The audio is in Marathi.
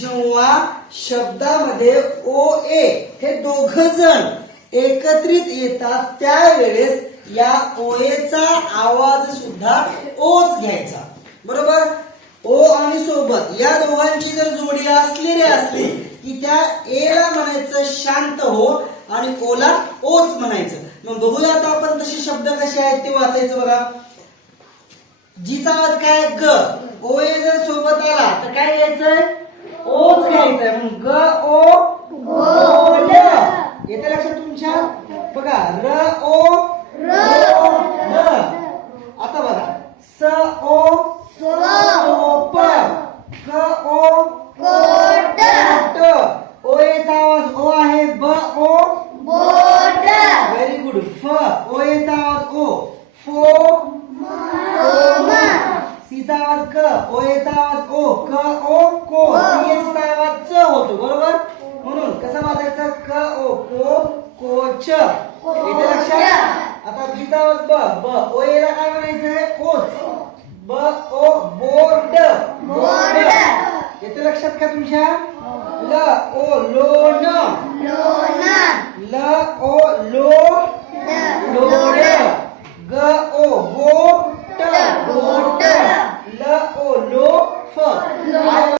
जेव्हा शब्दामध्ये ओ ए हे दोघ जण एकत्रित येतात त्यावेळेस या ओएचा आवाज सुद्धा ओच घ्यायचा. बरोबर. ओ आणि सोबत या दोघांची जर जोडी असली की त्या एला म्हणायचं शांत हो आणि ओला ओच म्हणायचं. मग बघूया आता आपण तसे शब्द कसे आहेत ते वाचायचं. बघा, जीचा आवाज काय ग. ओ ए जर सोबत आला तर काय घ्यायचंय ओच घ्यायचंय. मग ग ओ गोल येते लक्षात तुमच्या. बघा र ओ ल. आता बघा स ओ सोप क ओ कोट. ओएचा आवाज ओ आहे ब ओ बोट. Very good. फ ओएचा आवाज ओ फो फोम. सीचा आवाज क ओएचा आवाज ओ क ओ को. सीएचा आवाज च होतो. बरोबर. म्हणून कसं वाचायचं क ओ को कोच. येते लक्षात. आता बीचा आवाज ब ब ओएला काय म्हणायचं ओच ब ओ बोर्ड बोर्ड. येते लक्षात का तुमच्या. ल ओ लोन लोन. ल ओ लो